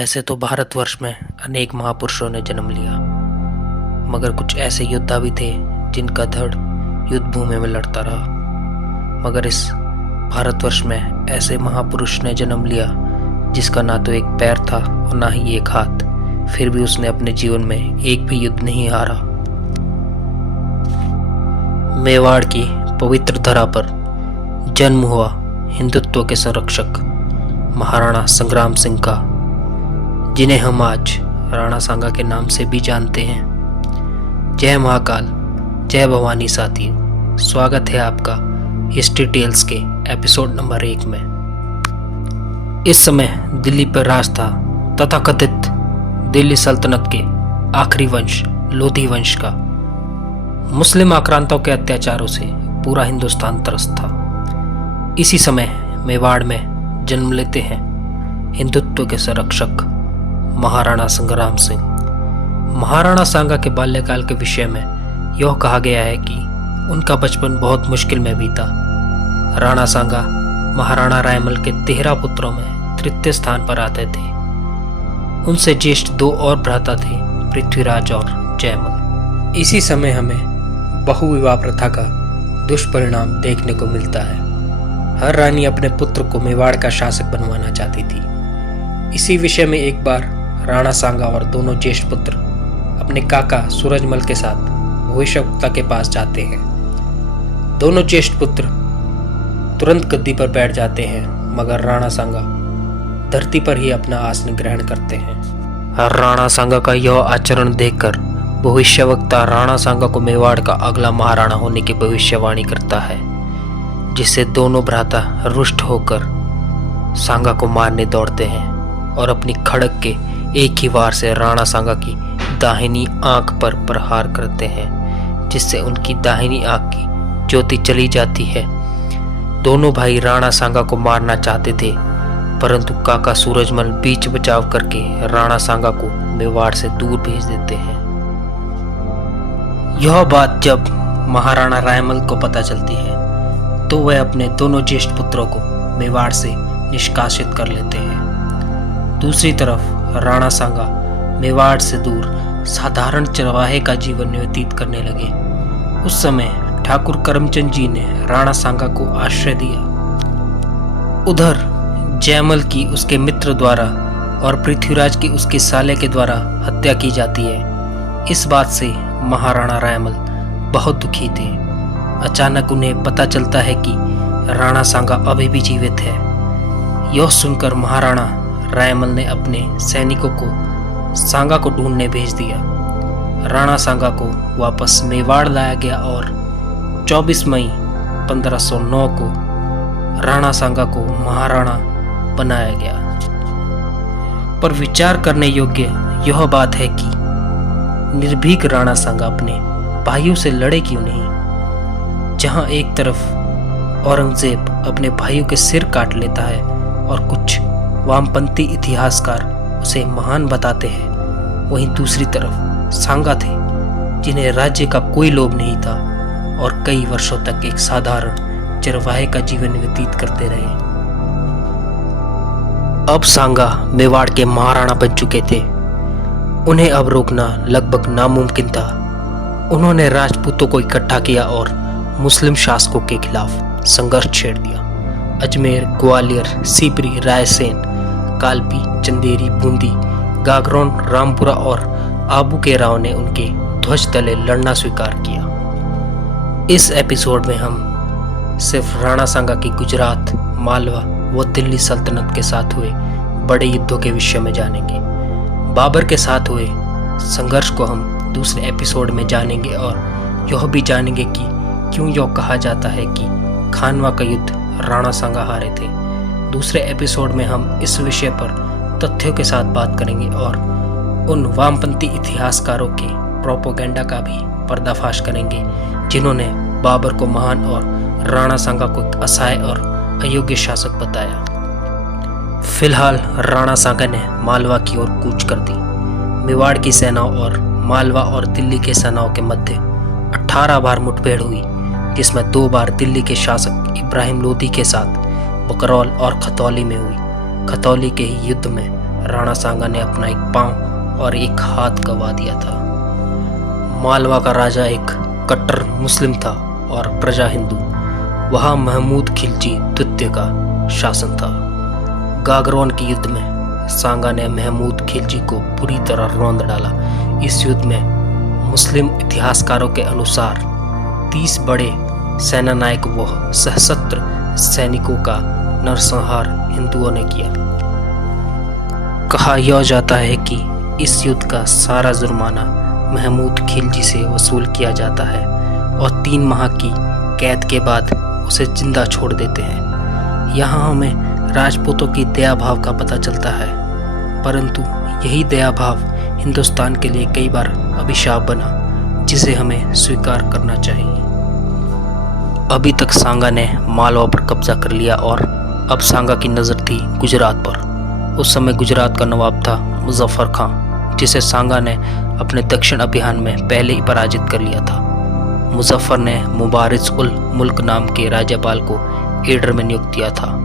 वैसे तो भारतवर्ष में अनेक महापुरुषों ने जन्म लिया, मगर कुछ ऐसे योद्धा भी थे जिनका धड़ युद्ध भूमि में लड़ता रहा। मगर इस भारतवर्ष में ऐसे महापुरुष ने जन्म लिया जिसका ना तो एक पैर था और ना ही एक हाथ, फिर भी उसने अपने जीवन में एक भी युद्ध नहीं हारा। मेवाड़ की पवित्र धरा पर जन्म हुआ हिंदुत्व के संरक्षक महाराणा संग्राम सिंह का, जिन्हें हम आज राणा सांगा के नाम से भी जानते हैं। जय महाकाल, जय भवानी साथियों, स्वागत है आपका हिस्ट्री टेल्स के एपिसोड नंबर 1 में। इस समय दिल्ली पर राज था तथाकथित दिल्ली सल्तनत के आखिरी वंश लोधी वंश का। मुस्लिम आक्रांताओं के अत्याचारों से पूरा हिंदुस्तान त्रस्त था। इसी समय मेवाड़ में जन्म लेते हैं हिंदुत्व के संरक्षक महाराणा संग्राम सिंह। महाराणा सांगा के बाल्यकाल के विषय में यह कहा गया है कि उनका बचपन बहुत मुश्किल में बीता। राणा सांगा महाराणा रायमल के 13 पुत्रों में तृतीय स्थान पर आते थे। उनसे ज्येष्ठ 2 और भ्राता थे, पृथ्वीराज और जयमल। इसी समय हमें बहुविवाह प्रथा का दुष्परिणाम देखने को मिलता है। हर रानी अपने पुत्र को मेवाड़ का शासक बनवाना चाहती थी। इसी विषय में एक बार राणा सांगा और दोनों ज्येष्ठ पुत्र अपने काका सूरजमल के साथ भविष्यवक्ता के पास जाते हैं। दोनों ज्येष्ठ पुत्र तुरंत गद्दी पर बैठ जाते हैं, मगर राणा सांगा धरती पर ही अपना आसन ग्रहण करते हैं। राणा सांगा का यह आचरण देखकर भविष्यवक्ता राणा सांगा को मेवाड़ का अगला महाराणा होने की भविष्यवाणी करता है, जिससे दोनों भ्राता रुष्ट होकर सांगा को मारने दौड़ते हैं और अपनी खड़ग के एक ही वार से राणा सांगा की दाहिनी आंख पर प्रहार करते हैं, जिससे उनकी दाहिनी आंख की ज्योति चली जाती है। दोनों भाई राणा सांगा को मारना चाहते थे, परंतु काका सूरजमल बीच बचाव करके राणा सांगा को मेवाड़ से दूर भेज देते हैं। यह बात जब महाराणा रायमल को पता चलती है तो वह अपने दोनों ज्येष्ठ पुत्रों को मेवाड़ से निष्कासित कर लेते हैं। दूसरी तरफ राणा सांगा मेवाड़ से दूर साधारण चरवाहे का जीवन व्यतीत करने लगे। उस समय ठाकुर करमचंद जी ने राणा सांगा को आश्रय दिया। उधर जयमल की उसके मित्र द्वारा और पृथ्वीराज की उसके साले के द्वारा हत्या की जाती है। इस बात से महाराणा रायमल बहुत दुखी थे। अचानक उन्हें पता चलता है कि राणा सांगा अभी भी जीवित है। यह सुनकर महाराणा रायमल ने अपने सैनिकों को सांगा को ढूंढने भेज दिया। राणा सांगा को वापस मेवाड़ लाया गया और 24 मई 1509 को राणा सांगा को महाराणा बनाया गया। पर विचार करने योग्य यह बात है कि निर्भीक राणा सांगा अपने भाइयों से लड़े क्यों नहीं। जहां एक तरफ औरंगजेब अपने भाइयों के सिर काट लेता है और कुछ वामपंथी इतिहासकार उसे महान बताते हैं, वहीं दूसरी तरफ सांगा थे जिन्हें राज्य का कोई लोभ नहीं था और कई वर्षों तक एक साधारण चरवाहे का जीवन व्यतीत करते रहे। अब सांगा मेवाड़ के महाराणा बन चुके थे। उन्हें अब रोकना लगभग नामुमकिन था। उन्होंने राजपूतों को इकट्ठा किया और मुस्लिम शासकों के खिलाफ संघर्ष छेड़ दिया। अजमेर, ग्वालियर, सीपरी, रायसेन, कालपी, चंदेरी, बूंदी, गागरोन, रामपुरा और आबू के राव ने उनके ध्वज तले लड़ना स्वीकार किया। इस एपिसोड में हम सिर्फ राणा सांगा की गुजरात, मालवा व दिल्ली सल्तनत के साथ हुए बड़े युद्धों के विषय में जानेंगे। बाबर के साथ हुए संघर्ष को हम दूसरे एपिसोड में जानेंगे और यह भी जानेंगे कि क्यों यह कहा जाता है कि खानवा का युद्ध राणा सांगा हारे थे। दूसरे एपिसोड में हम इस विषय पर तथ्यों के साथ बात करेंगे और उन वामपंथी इतिहासकारों के प्रोपोगेंडा का भी पर्दाफाश करेंगे जिन्होंने बाबर को महान और राणा सांगा को एक असहाय और अयोग्य शासक बताया। फिलहाल राणा सांगा ने मालवा की ओर कूच कर दी। मेवाड़ की सेनाओं और मालवा और दिल्ली के सेनाओं के मध्य 18 बार मुठभेड़ हुई, जिसमें 2 बार दिल्ली के शासक इब्राहिम लोधी के साथ बकरौल और खतौली में हुई। खतौली के ही युद्ध में राणा सांगा ने अपना एक पांव और एक हाथ गंवा दिया था। मालवा का राजा एक कट्टर मुस्लिम था और प्रजा हिंदू। वहां महमूद खिलजी द्वितीय का शासन था। गागरोन के युद्ध में सांगा ने महमूद खिलजी को पूरी तरह रौंद डाला। इस युद्ध में मुस्लिम इतिहासकारों के अनुसार 30 बड़े सेनानायक व सशस्त्र सैनिकों का नरसंहार हिंदुओं ने किया। कहा यह जाता है कि इस युद्ध का सारा जुर्माना महमूद खिलजी से वसूल किया जाता है और 3 माह की कैद के बाद उसे जिंदा छोड़ देते हैं। यहाँ हमें राजपूतों की दया भाव का पता चलता है, परंतु यही दया भाव हिंदुस्तान के लिए कई बार अभिशाप बना, जिसे हमें स्वीकार करना चाहिए। अभी तक सांगा ने मालवा पर कब्जा कर लिया और अब सांगा की नज़र थी गुजरात पर। उस समय गुजरात का नवाब था मुजफ्फर खां, जिसे सांगा ने अपने दक्षिण अभियान में पहले ही पराजित कर लिया था। मुजफ्फर ने मुबारिज उल मुल्क नाम के राज्यपाल को ईडर में नियुक्त किया था।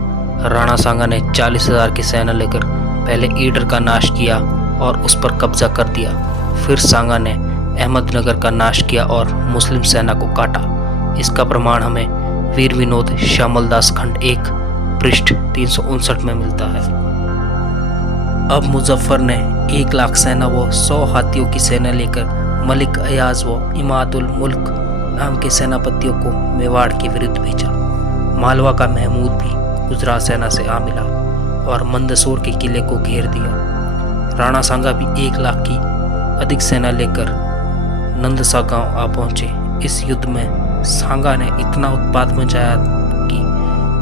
राणा सांगा ने 40,000 की सेना लेकर पहले ईडर का नाश किया और उस पर कब्जा कर दिया। फिर सांगा ने अहमदनगर का नाश किया और मुस्लिम सेना को काटा। इसका प्रमाण हमें वीर विनोद श्यामलदास खंड 1 पृष्ठ 359 में मिलता है। अब मुजफ्फर ने 1 लाख सेना व 100 हाथियों की सेना लेकर मलिक अयाज व इमादुल मुल्क नाम के सेनापतियों को मेवाड़ के विरुद्ध भेजा। मालवा का महमूद भी गुजरात सेना से आ मिला और मंदसौर के किले को घेर दिया। राणा सांगा भी 1 लाख की अधिक सेना लेकर नंदसा गांव आ पहुंचे। इस युद्ध में सांगा ने इतना उत्पात मचाया कि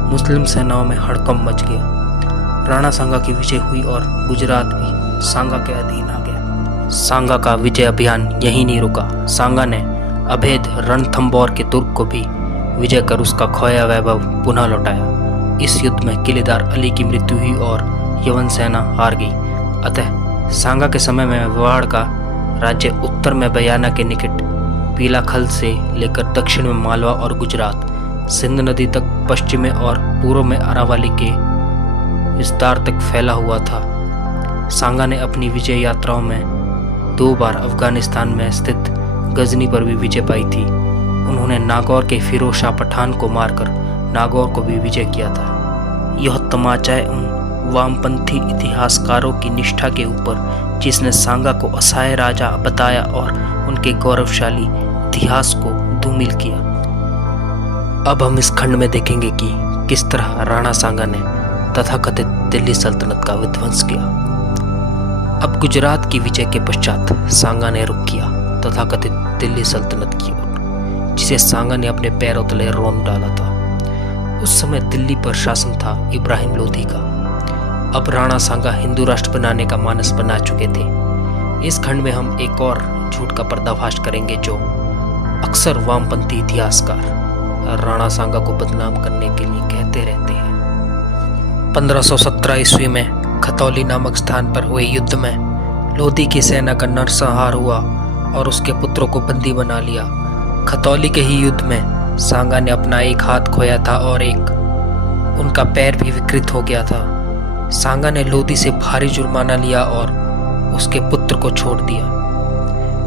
मुस्लिम सेनाओं में हड़कंप मच गया। राणा सांगा की विजय हुई और गुजरात भी सांगा के अधीन आ गया। सांगा का विजय अभियान यहीं नहीं रुका। सांगा ने अभेद रणथंबोर के दुर्ग को भी विजय कर उसका खोया वैभव पुनः लौटाया। इस युद्ध में किलेदार अली की मृत्यु हुई और यवन सेना हार गई। अतः सांगा के समय में मेवाड़ का राज्य उत्तर में बयाना के निकट पीलाखल से लेकर दक्षिण में मालवा और गुजरात, सिंध नदी तक पश्चिम में और पूर्व में अरावली के विस्तार तक फैला हुआ था। सांगा ने अपनी विजय यात्राओं में 2 बार अफगानिस्तान में स्थित गजनी पर भी विजय पाई थी। उन्होंने नागौर के फिरोज शाह पठान को मारकर नागौर को भी विजय किया था। यह तमाचा उन वामपंथी इतिहासकारों की निष्ठा के ऊपर जिसने सांगा को असहाय राजा बताया और उनके गौरवशाली इतिहास को धूमिल किया। अब हम इस खंड में देखेंगे कि किस तरह राणा सांगा ने तथाकथित दिल्ली सल्तनत का विध्वंस किया। अब गुजरात की विजय के पश्चात सांगा ने रुख किया तथाकथित दिल्ली सल्तनत की ओर, जिसे सांगा ने अपने पैरों तले रौंद डाला था। उस समय दिल्ली पर शासन था इब्राहिम लोधी का। अब राणा सांगा हिंदू राष्ट्र बनाने का मानस बना चुके थे। इस खंड में हम एक और झूठ का पर्दाफाश करेंगे जो अक्सर वामपंथी इतिहासकार राणा सांगा को बदनाम करने के लिए कहते रहते हैं। 1517 ईस्वी में खतौली नामक स्थान पर हुए युद्ध में लोधी की सेना का नरसंहार हुआ और उसके पुत्रों को बंदी बना लिया। खतौली के ही युद्ध में सांगा ने अपना एक हाथ खोया था और उनका पैर भी विकृत हो गया था। सांगा ने लोधी से भारी जुर्माना लिया और उसके पुत्र को छोड़ दिया।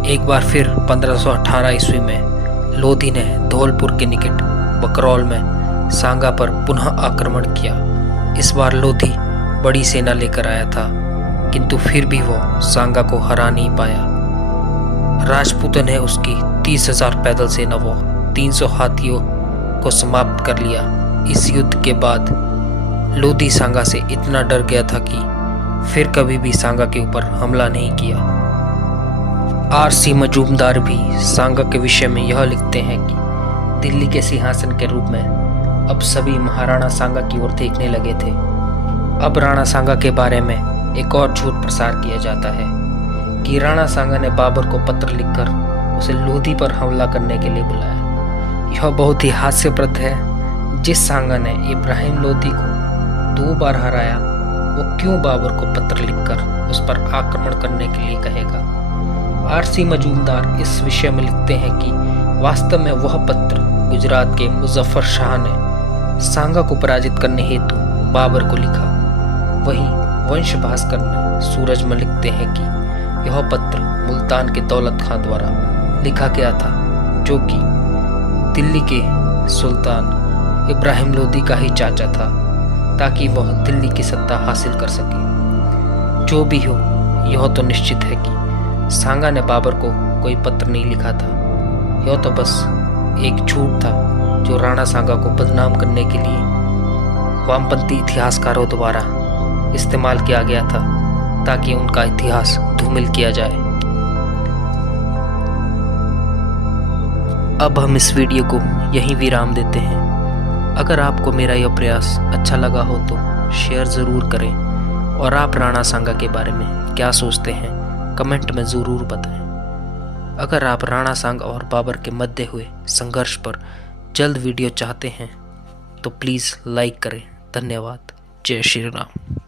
एक बार फिर 1518 ईस्वी में लोधी ने धौलपुर के निकट बकरौल में सांगा पर पुनः आक्रमण किया। इस बार लोधी बड़ी सेना लेकर आया था, किंतु फिर भी वो सांगा को हरा नहीं पाया। राजपूतों ने उसकी 30,000 पैदल सेना व 300 हाथियों को समाप्त कर लिया। इस युद्ध के बाद लोधी सांगा से इतना डर गया था कि फिर कभी भी सांगा के ऊपर हमला नहीं किया। R.C. मजूमदार भी सांगा के विषय में यह लिखते हैं कि दिल्ली के सिंहासन के रूप में अब सभी महाराणा सांगा की ओर देखने लगे थे। अब राणा सांगा के बारे में एक और झूठ प्रसार किया जाता है कि राणा सांगा ने बाबर को पत्र लिखकर उसे लोधी पर हमला करने के लिए बुलाया। यह बहुत ही हास्यप्रद है। जिस सांगा ने इब्राहिम लोधी को 2 बार हराया, वो क्यों बाबर को पत्र लिखकर उस पर आक्रमण करने के लिए कहेगा। R.C. मजूमदार इस विषय में लिखते हैं कि वास्तव में वह पत्र गुजरात के मुजफ्फर शाह ने सांगा को पराजित करने हेतु बाबर को लिखा। वहीं वंश भास्कर में सूरज में लिखते हैं कि यह पत्र मुल्तान के दौलत खां द्वारा लिखा गया था, जो कि दिल्ली के सुल्तान इब्राहिम लोदी का ही चाचा था, ताकि वह दिल्ली की सत्ता हासिल कर सके। जो भी हो, यह तो निश्चित है कि सांगा ने बाबर को कोई पत्र नहीं लिखा था। यह तो बस एक झूठ था जो राणा सांगा को बदनाम करने के लिए वामपंथी इतिहासकारों द्वारा इस्तेमाल किया गया था, ताकि उनका इतिहास धूमिल किया जाए। अब हम इस वीडियो को यहीं विराम देते हैं। अगर आपको मेरा यह प्रयास अच्छा लगा हो तो शेयर ज़रूर करें, और आप राणा सांगा के बारे में क्या सोचते हैं कमेंट में ज़रूर बताएं। अगर आप राणा सांगा और बाबर के मध्य हुए संघर्ष पर जल्द वीडियो चाहते हैं तो प्लीज़ लाइक करें। धन्यवाद। जय श्री राम।